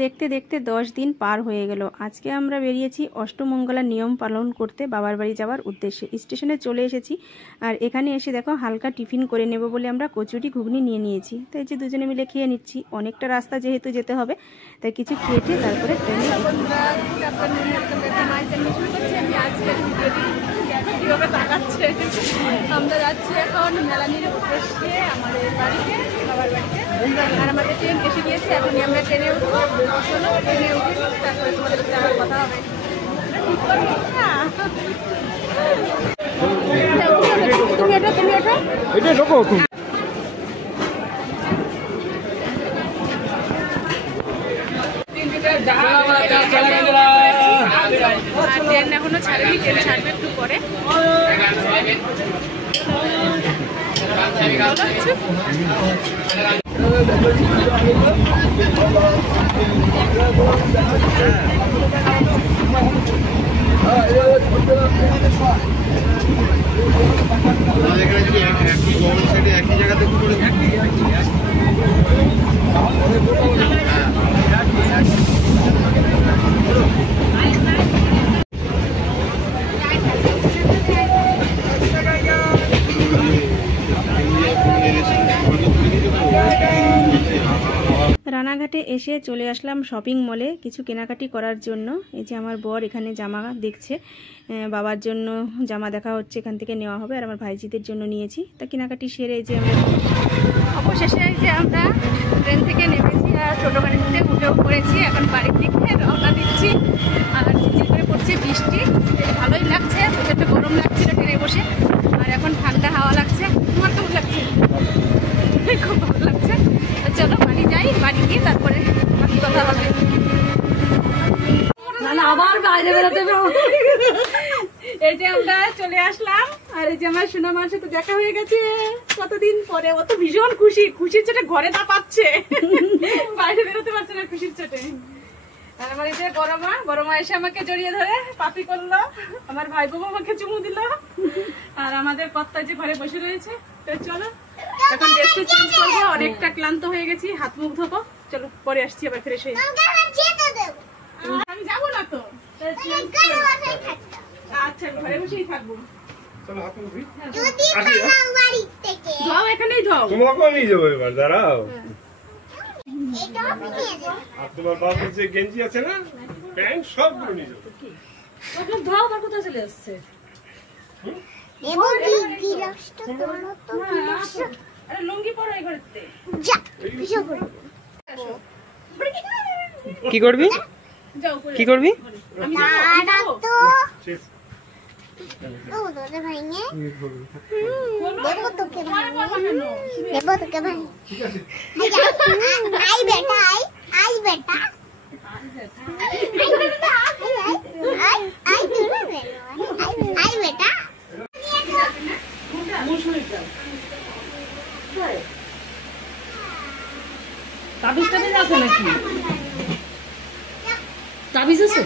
দেখতে দেখতে 10 দিন পার হয়ে গেল। আজকে আমরা বেরিয়েছি অষ্টমঙ্গলার নিয়ম পালন করতে বাবার বাড়ি যাওয়ার উদ্দেশ্যে। স্টেশনে চলে এসেছি, আর এখানে এসে দেখো হালকা টিফিন করে নেব বলে আমরা কচুরি ঘুগনি নিয়ে নিয়েছি। তাই যে দুজনে মিলে খেয়ে নিচ্ছি, অনেকটা রাস্তা যেহেতু যেতে হবে তাই কিছু খেয়ে তারপরে ট্রেনে। আমরা যাচ্ছি এখন মেলানির উদ্দেশ্যে আমাদের বাড়িতে, বাবার বাড়িতে। আর আমাদের ট্রেন এসে গিয়েছে, এখন আমরা ট্রেনে উঠবো। চলো ট্রেনে উঠে তারপরে তোমাদের সাথে আবার কথা হবে। তুমি এটা ট্রেন এখনো ছাড়েনি, ট্রেন ছাড়বে একটু পরে। একই জায়গাতে রানাঘাটে এসে চলে আসলাম শপিং মলে কিছু কেনাকাটি করার জন্য। এই যে আমার বর এখানে জামা দেখছে, বাবার জন্য জামা দেখা হচ্ছে, এখান থেকে নেওয়া হবে, আর আমার ভাইজিদের জন্য নিয়েছি। তা কেনাকাটি সেরে এই যে আমরা অবশেষে যে আমরা ট্রেন থেকে নেমেছি আর টোটো গাড়িতে উঠেও পড়েছি। এখন বাড়ির দিকে রওনা দিচ্ছি। আর ঝিঝির করে পড়ছে বৃষ্টি, ভালোই লাগছে, একটু গরম লাগছিল ট্রেনে বসে, আর এখন ঠান্ডা হাওয়া লাগছে। তোমার কেমন লাগছে? খুব ভালো লাগছে। চলো বাড়ি যাই, বাড়ি গিয়ে তারপরে বাকি কথা হবে। আবার বাইরে বেরোতে এই যে আমরা চলে আসলাম, আর এই যে আমার সোনা মার সাথে দেখা হয়ে গেছে কতদিন পরে। ও তো ভীষণ খুশি, খুশির চোটে ঘরে না পাচ্ছে, বাইরে বেরোতে পারছে না খুশির চোটে। আর আমার এই যে বড় মা এসে আমাকে জড়িয়ে ধরে পাপি করলো, আমার ভাই বোন আমাকে চুমু দিল, আর আমাদের কর্তা যে ঘরে বসে রয়েছে। তো চলো এখন ড্রেসটা চেঞ্জ করবো, অনেকটা ক্লান্ত হয়ে গেছি, হাত মুখ ধোবো। চলো পরে আসছি আবার ফ্রেশ হয়ে। আমি যাবো না তো, আচ্ছা ঘরে বসেই থাকবো। ধোও এখানেই ধোও, তোমাকেও নিয়ে যাবো এবার, দাঁড়াও। আর তোমার বাবার যে গেঞ্জি আছে না, প্যান্ট সবগুলো নিয়ে যাবো। ধোও, তার কোথায় চলে আসছে। লুঙ্গি পরো এই ঘরেতে। কি করবি? কি করবি? তাবিজ টাবিজ আছে নাকি? তাবিজ আছে?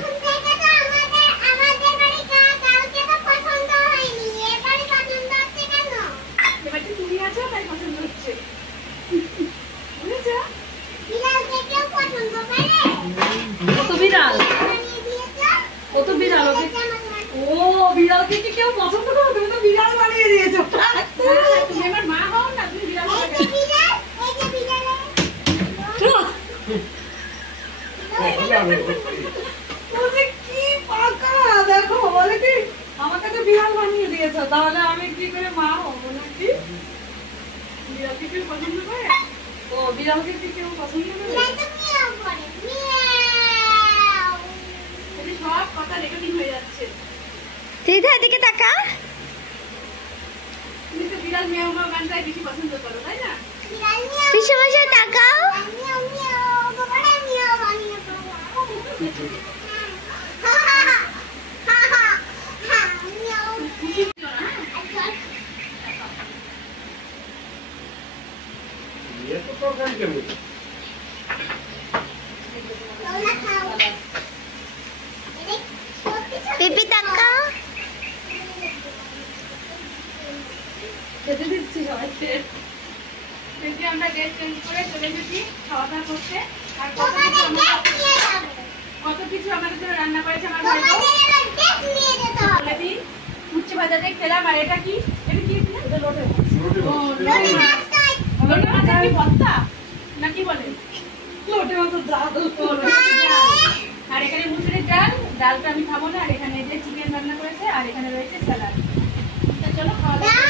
কত বিড়াল, কত বিড়াল। ও বিড়ালকে কি কেউ পছন্দ করো? তুমি তো বিড়াল বানিয়ে দিয়েছো। তুমি আমার মা হও না, তুমি বিড়াল কি পাকা দেখো, বলে কি আমাকে তো বিড়াল বানিয়ে দিয়েছো, তাহলে আমি কি করে মা হবো নাকি? বিড়ালকে কেউ পছন্দ করে? ও বিড়ালকে কি কেউ পছন্দ করে? সব কথা রেকর্ডিং হয়ে যাচ্ছে। এদিকে তাকা। তুমি তো বিড়াল মিয়াও মিয়াও গানটাই বেশি পছন্দ করো, তাই না? পিছনে তাকাও। পিপি তাকাও। খেতে দিচ্ছি সবাইকে। আমরা ড্রেস চেঞ্জ করে চলে এসেছি খাওয়া দাওয়া করতে। আর রান্না করেছে আমার ভাই বলে দিই উচ্ছে ভাজা দিয়ে খেলাম। আর এটা কি লোটে মাছ কি ভর্তা নাকি বলে লোটে মাছের ডাল। আর এখানে মুসুরির ডাল, ডালটা আমি খাবো না। আর এখানে যে চিকেন রান্না করেছে আর এখানে রয়েছে স্যালাড। চলো খাওয়া দাওয়া।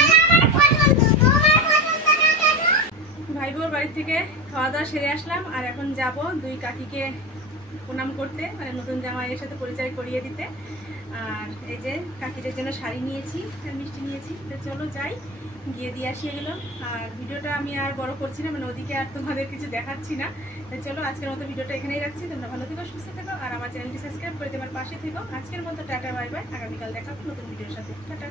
ভাই বোর বাড়ি থেকে খাওয়া দাওয়া সেরে আসলাম। আর এখন যাব দুই কাকিকে প্রণাম করতে, মানে নতুন জামাইয়ের সাথে পরিচয় করিয়ে দিতে। আর এই যে কাকিদের জন্য শাড়ি নিয়েছি আর মিষ্টি নিয়েছি। তো চলো যাই, গিয়ে দিয়ে আসি এগুলো। আর ভিডিওটা আমি আর বড় করছি না, মানে ওদিকে আর তোমাদের কিছু দেখাচ্ছি না। তো চলো আজকের মতো ভিডিওটা এখানেই রাখছি। তোমরা ভালো থেকো, সুস্থ থেকো, আর আমার চ্যানেলটি সাবস্ক্রাইব করে তোমার পাশে থেকো। আজকের মতো টাটা, বাই বাই। আগামীকাল দেখা হবে নতুন ভিডিওর সাথে। টাটা।